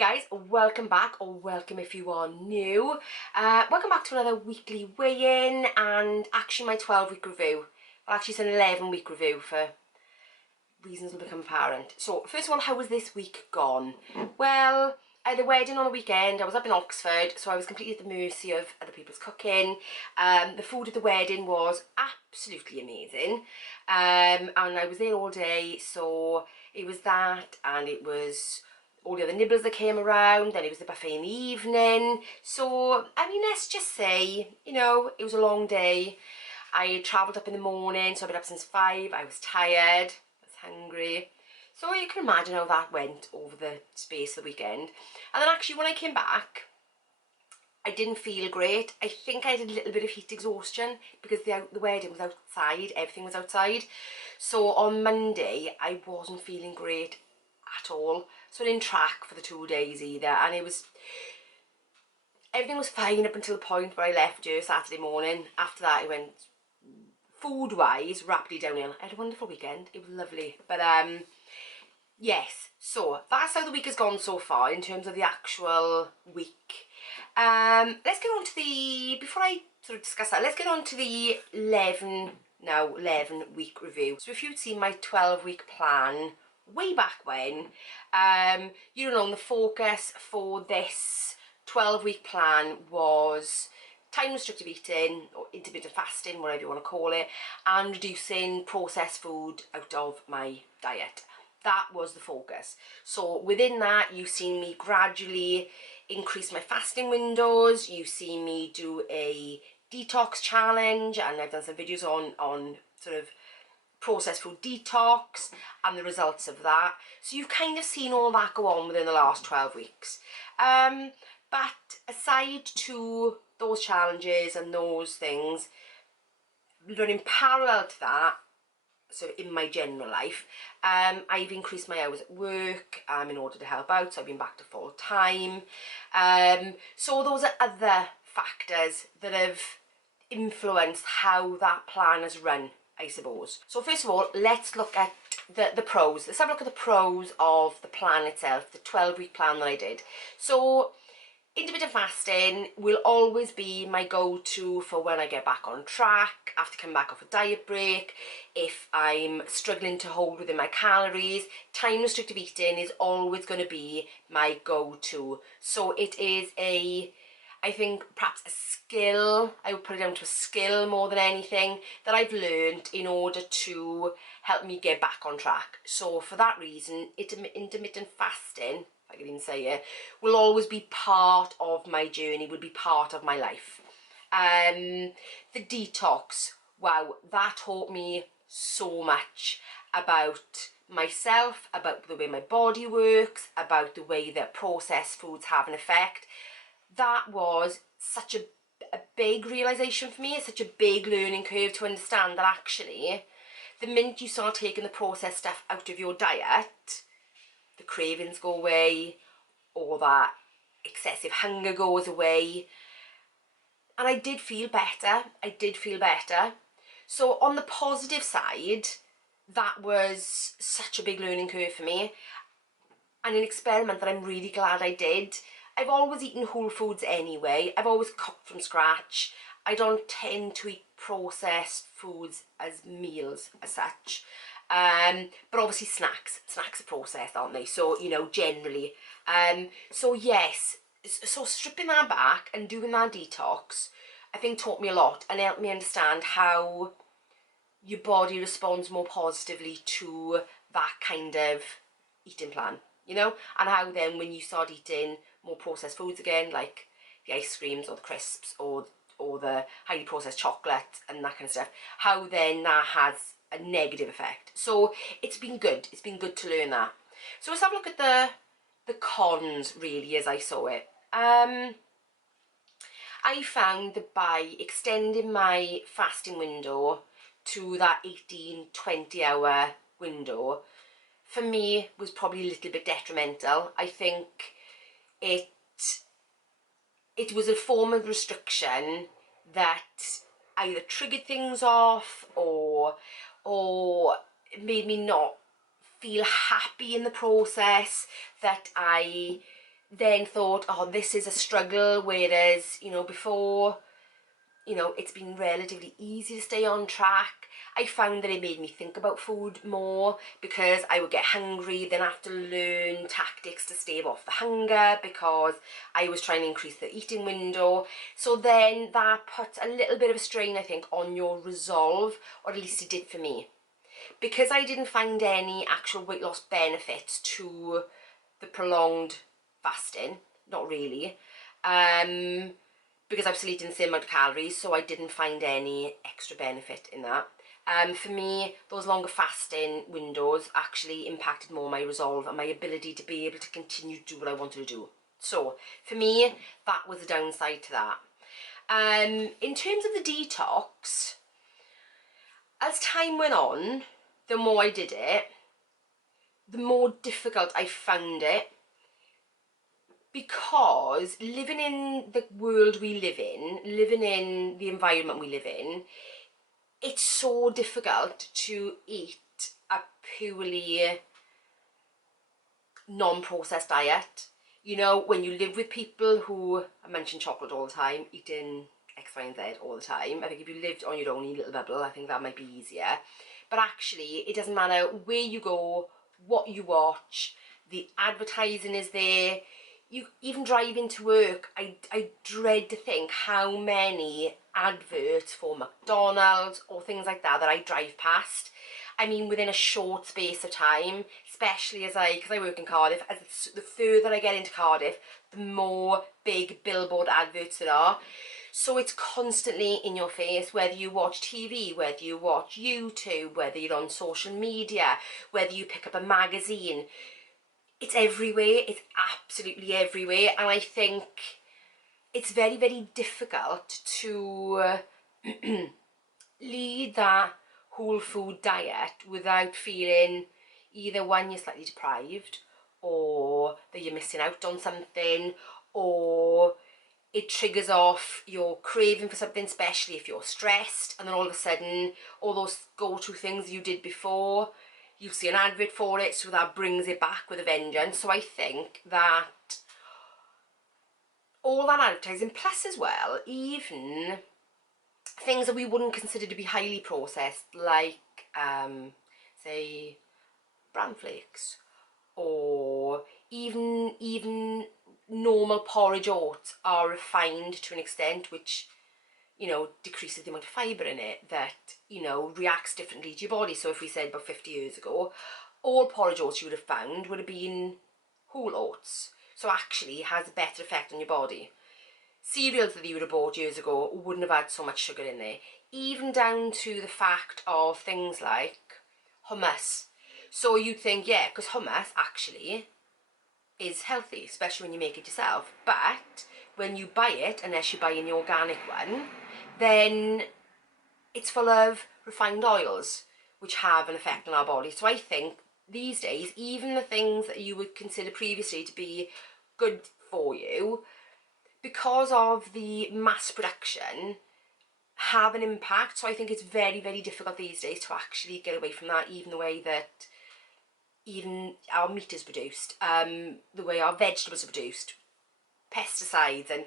guys, welcome back, or welcome if you are new. Welcome back to another weekly weigh-in and actually my 12-week review. Well, actually it's an 11-week review for reasons will become apparent. So first of all, how was this week gone? Well, I had a wedding on a weekend. I was up in Oxford, so I was completely at the mercy of other people's cooking. The food at the wedding was absolutely amazing, and I was there all day, so it was that, and it was all the other nibbles that came around, then it was the buffet in the evening. So, I mean, let's just say, you know, it was a long day. I travelled up in the morning, so I've been up since 5. I was tired, I was hungry. So you can imagine how that went over the space of the weekend. And then actually when I came back, I didn't feel great. I think I had a little bit of heat exhaustion because the wedding was outside, everything was outside. So on Monday, I wasn't feeling great at all. So I didn't track for the 2 days either. And everything was fine up until the point where I left here Saturday morning. After that, it went, food-wise, rapidly downhill. I had a wonderful weekend. It was lovely. But, yes, so that's how the week has gone so far in terms of the actual week. Let's get on to before I sort of discuss that, let's get on to the 11-week review. So if you'd seen my 12-week plan way back when, you know, the focus for this 12-week plan was time restrictive eating, or intermittent fasting, whatever you want to call it, and reducing processed food out of my diet. That was the focus. So within that, you've seen me gradually increase my fasting windows. You've seen me do a detox challenge, and I've done some videos on sort of processed food detox and the results of that. So you've kind of seen all that go on within the last 12 weeks. But aside to those challenges and those things, running parallel to that, so in my general life, I've increased my hours at work in order to help out, so I've been back to full time. So those are other factors that have influenced how that plan has run, I suppose. So first of all, let's look at the pros. Let's have a look at the pros of the plan itself, the 12-week plan that I did. So intermittent fasting will always be my go-to for when I get back on track, after coming back off a diet break, if I'm struggling to hold within my calories. Time restrictive eating is always going to be my go-to. So it is I think perhaps a skill, I would put it down to a skill more than anything, that I've learned in order to help me get back on track. So for that reason, intermittent fasting, I can even say it, will always be part of my journey, will be part of my life. The detox, wow, that taught me so much about myself, about the way my body works, about the way that processed foods have an effect. That was such a big realisation for me. It's such a big learning curve to understand that actually the minute you start taking the processed stuff out of your diet, the cravings go away, all that excessive hunger goes away, and I did feel better. So on the positive side, that was such a big learning curve for me, and an experiment that I'm really glad I did. I've always eaten whole foods anyway. I've always cooked from scratch. I don't tend to eat processed foods as meals as such. But obviously snacks are processed, aren't they? So, you know, generally. So yes, so stripping that back and doing that detox, I think taught me a lot and helped me understand how your body responds more positively to that kind of eating plan, you know? And how then when you start eating more processed foods again, like the ice creams or the crisps or the highly processed chocolate and that kind of stuff, how then that has a negative effect. So it's been good to learn that. So let's have a look at the cons really as I saw it. I found that by extending my fasting window to that 18-20 hour window, for me was probably a little bit detrimental. I think it was a form of restriction that either triggered things off or made me not feel happy in the process, that I then thought, oh, this is a struggle, whereas, you know, before, you know, it's been relatively easy to stay on track. I found that it made me think about food more, because I would get hungry, then have to learn tactics to stave off the hunger because I was trying to increase the eating window. So then that puts a little bit of a strain, I think, on your resolve, or at least it did for me. Because I didn't find any actual weight loss benefits to the prolonged fasting, not really, because I was still eating the same amount of calories, so I didn't find any extra benefit in that. For me, those longer fasting windows actually impacted more my resolve and my ability to be able to continue to do what I wanted to do. So for me, that was the downside to that. In terms of the detox, as time went on, the more I did it, the more difficult I found it, because living in the world we live in, living in the environment we live in, it's so difficult to eat a purely non-processed diet. You know, when you live with people who, I mention chocolate all the time, eating X, Y, and Z all the time. I think if you lived on your own in a little bubble, I think that might be easier. But actually, it doesn't matter where you go, what you watch, the advertising is there. You even drive into work, I dread to think how many adverts for McDonald's or things like that that I drive past. I mean, within a short space of time, especially because I work in Cardiff, the further I get into Cardiff, the more big billboard adverts there are. So it's constantly in your face, whether you watch TV, whether you watch YouTube, whether you're on social media, whether you pick up a magazine. It's everywhere, it's absolutely everywhere, and I think it's very, very difficult to lead that whole food diet without feeling either, one, you're slightly deprived, or that you're missing out on something, or it triggers off your craving for something, especially if you're stressed, and then all of a sudden all those go-to things you did before, you see an advert for it, so that brings it back with a vengeance. So I think that all that advertising, plus as well, even things that we wouldn't consider to be highly processed, like say bran flakes, or even normal porridge oats are refined to an extent which, you know, decreases the amount of fibre in it, that, you know, reacts differently to your body. So if we said about 50 years ago, all porridge oats you would have found would have been whole oats. So actually it has a better effect on your body. Cereals that you would have bought years ago wouldn't have had so much sugar in there. Even down to the fact of things like hummus. So you'd think, yeah, because hummus actually is healthy, especially when you make it yourself. But when you buy it, unless you're buying the organic one, then it's full of refined oils, which have an effect on our body. So I think these days, even the things that you would consider previously to be good for you, because of the mass production, have an impact. So I think it's very, very difficult these days to actually get away from that, even the way that even our meat is produced, the way our vegetables are produced, pesticides, and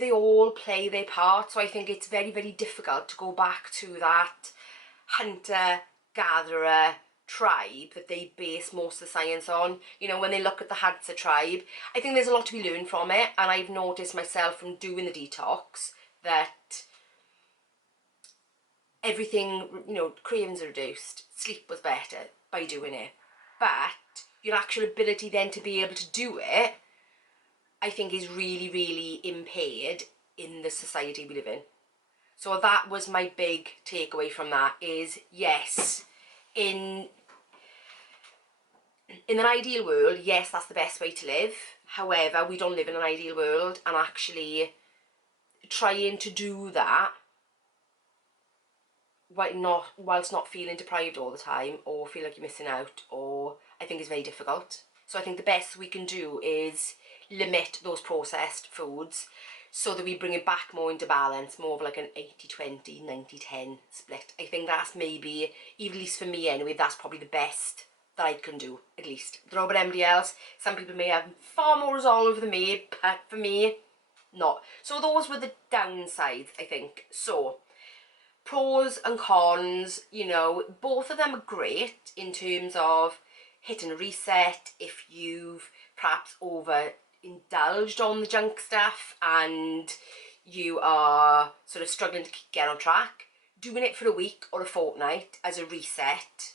they all play their part. So I think it's very, very difficult to go back to that hunter-gatherer tribe that they base most of the science on. You know, when they look at the Hadza tribe, I think there's a lot to be learned from it, and I've noticed myself from doing the detox that everything, you know, cravings are reduced, sleep was better by doing it, but your actual ability then to be able to do it, I think, is really, really impaired in the society we live in. So that was my big takeaway from that, is yes, in an ideal world, yes, that's the best way to live. However, we don't live in an ideal world, and actually trying to do that whilst not feeling deprived all the time, or feel like you're missing out, or I think is very difficult. So I think the best we can do is limit those processed foods so that we bring it back more into balance, more of like an 80-20, 90-10 split. I think that's maybe, even at least for me anyway, that's probably the best that I can do, at least. I don't know about anybody else. Some people may have far more resolve than me, but for me, not. So those were the downsides, I think. So, pros and cons, you know, both of them are great in terms of hitting a reset if you've perhaps overindulged on the junk stuff and you are sort of struggling to get on track. Doing it for a week or a fortnight as a reset,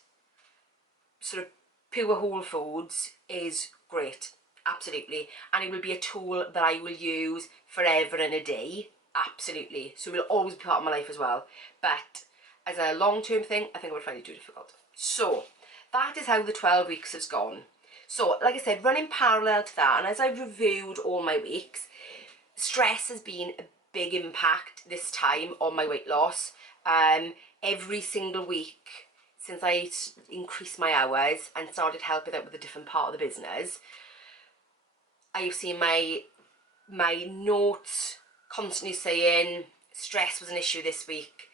sort of pure whole foods, is great, absolutely. And it will be a tool that I will use forever and a day, absolutely. So it will always be part of my life as well. But as a long-term thing, I think I would find it too difficult. So that is how the 12 weeks has gone. So like I said, running parallel to that, and as I've reviewed all my weeks, stress has been a big impact this time on my weight loss. Every single week since I increased my hours and started helping out with a different part of the business, I've seen my notes constantly saying stress was an issue this week,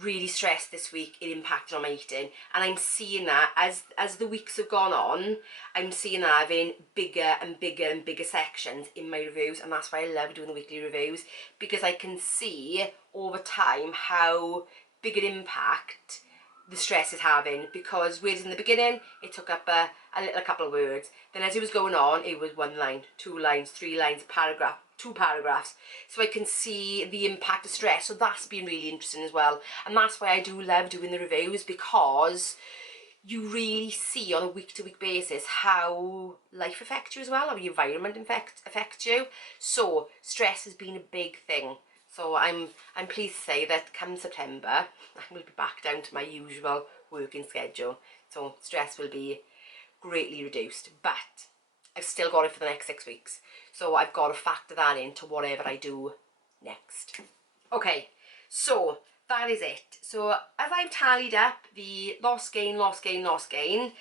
really stressed this week, it impacted on my eating. And I'm seeing that as the weeks have gone on, I'm seeing that having bigger and bigger and bigger sections in my reviews, and that's why I love doing the weekly reviews, because I can see over time how big an impact the stress is having. Because whereas in the beginning it took up a little couple of words, then as it was going on it was 1 line, 2 lines, 3 lines, paragraph, 2 paragraphs. So I can see the impact of stress. So that's been really interesting as well, and that's why I do love doing the reviews, because you really see on a week-to-week basis how life affects you as well, how your environment affects you. So stress has been a big thing. So I'm pleased to say that come September I will be back down to my usual working schedule. So stress will be greatly reduced, but I've still got it for the next 6 weeks. So I've got to factor that into whatever I do next. Okay, so that is it. So as I've tallied up the loss, gain, loss, gain, loss, gain,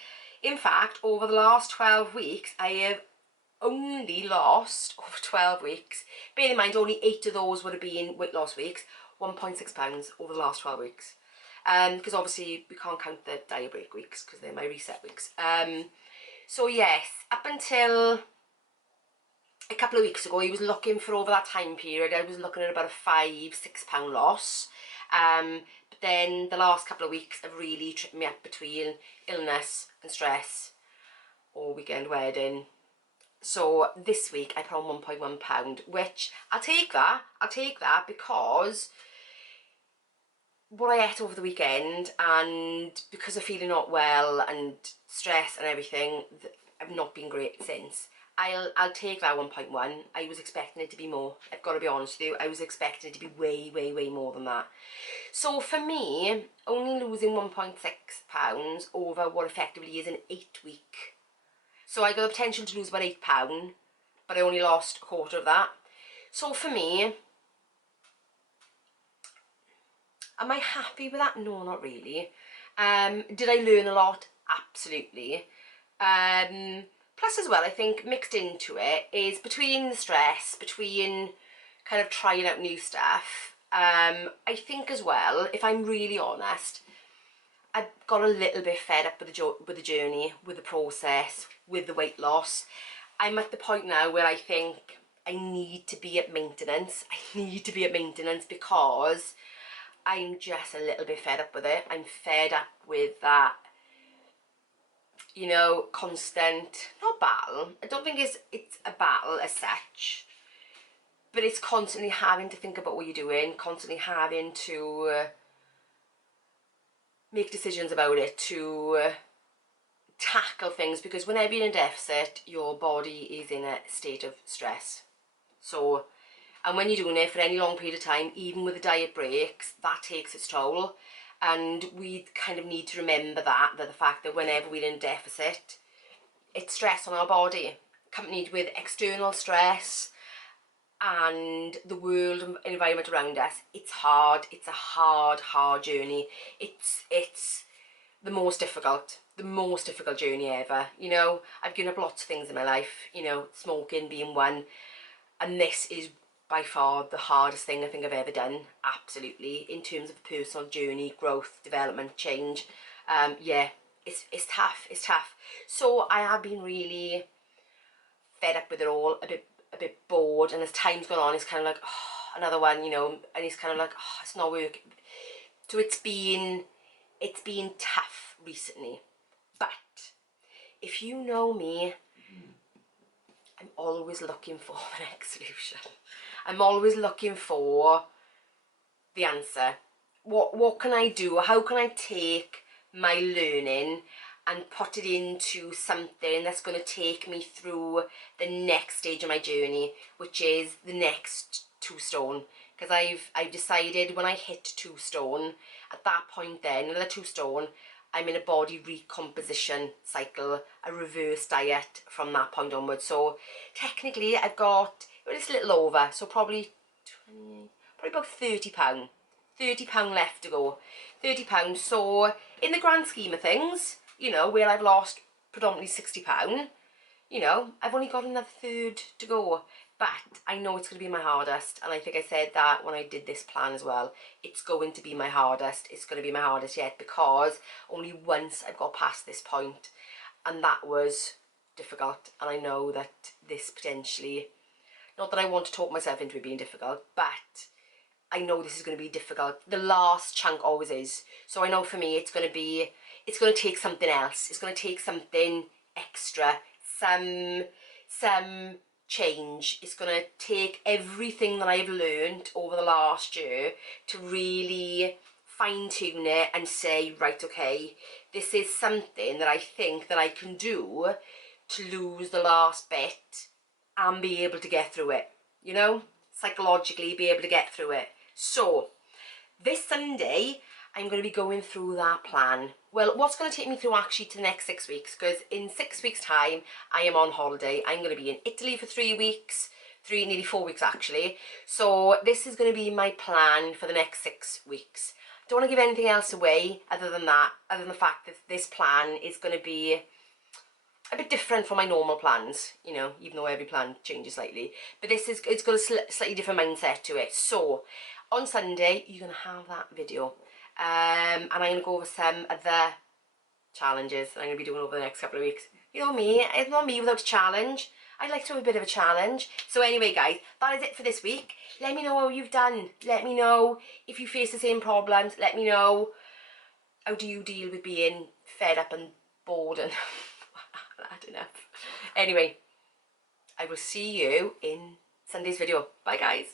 in fact, over the last 12 weeks, I have only lost, over 12 weeks, bear in mind only 8 of those would have been weight loss weeks, 1.6 pounds over the last 12 weeks. Because obviously we can't count the diet break weeks because they're my reset weeks. So yes, up until a couple of weeks ago, I was looking for, over that time period, I was looking at about a £5-6 loss. But then the last couple of weeks have really tripped me up between illness and stress or weekend wedding. So this week I put on 1.1 pound, which I'll take that because what I ate over the weekend, and because of feeling not well and stress and everything, I've not been great since. I'll take that 1.1. I was expecting it to be more. I've got to be honest with you. I was expecting it to be way, way, way more than that. So for me, only losing 1.6 pounds over what effectively is an 8-week. So I got the potential to lose about £8, but I only lost a quarter of that. So for me, am I happy with that? No, not really. Did I learn a lot? Absolutely. Plus as well, I think mixed into it is between the stress, between kind of trying out new stuff, I think as well, if I'm really honest, I got a little bit fed up with the journey, with the process, with the weight loss. I'm at the point now where I think I need to be at maintenance. I need to be at maintenance because I'm just a little bit fed up with it. I'm fed up with that, you know, constant, not battle. I don't think it's a battle as such, but it's constantly having to think about what you're doing, constantly having to make decisions about it, to tackle things, because whenever you're in a deficit, your body is in a state of stress. So, and when you're doing it for any long period of time, even with the diet breaks, that takes its toll. And we kind of need to remember that the fact that whenever we're in deficit, it's stress on our body, accompanied with external stress and the world and environment around us. It's hard. It's a hard journey. It's the most difficult journey ever. You know, I've given up lots of things in my life, you know, smoking being one, and this is by far the hardest thing I think I've ever done, absolutely, in terms of personal journey, growth, development, change. Yeah, it's tough. So I have been really fed up with it all, a bit bored, and as time's gone on, it's kind of like, oh, another one, you know, and it's kind of like, oh, it's not working. So it's been tough recently. But if you know me, I'm always looking for the next solution. I'm always looking for the answer. What can I do? How can I take my learning and put it into something that's going to take me through the next stage of my journey, which is the next 2 stone? Because I've decided when I hit 2 stone, at that point then, another 2 stone, I'm in a body recomposition cycle, a reverse diet from that point onwards. So technically I've got, it's a little over, so probably about £30. £30 left to go. £30. So in the grand scheme of things, you know, where I've lost predominantly £60, you know, I've only got another third to go. But I know it's going to be my hardest, and I think I said that when I did this plan as well. It's going to be my hardest. It's going to be my hardest yet, because only once I've got past this point, and that was difficult. And I know that this potentially, not that I want to talk myself into it being difficult, but I know this is going to be difficult. The last chunk always is. So I know for me it's going to take something else. It's going to take something extra, some change. It's going to take everything that I've learned over the last year to really fine tune it and say, right, okay, this is something that I think that I can do to lose the last bit and be able to get through it, you know, psychologically be able to get through it. So this Sunday I'm going to be going through that plan. Well, what's going to take me through actually to the next 6 weeks, because in 6 weeks time I am on holiday. I'm going to be in Italy for 3 weeks, nearly 4 weeks actually. So this is going to be my plan for the next 6 weeks. Don't want to give anything else away other than that, other than the fact that this plan is going to be a bit different from my normal plans, you know, even though every plan changes slightly. But this is, it's got a slightly different mindset to it. So on Sunday you're going to have that video, and I'm going to go over some other challenges that I'm going to be doing over the next couple of weeks. You know me, it's not me without a challenge. I like to have a bit of a challenge. So anyway guys, that is it for this week. Let me know how you've done. Let me know if you face the same problems. Let me know, how do you deal with being fed up and bored and had enough. Anyway, I will see you in Sunday's video. Bye guys.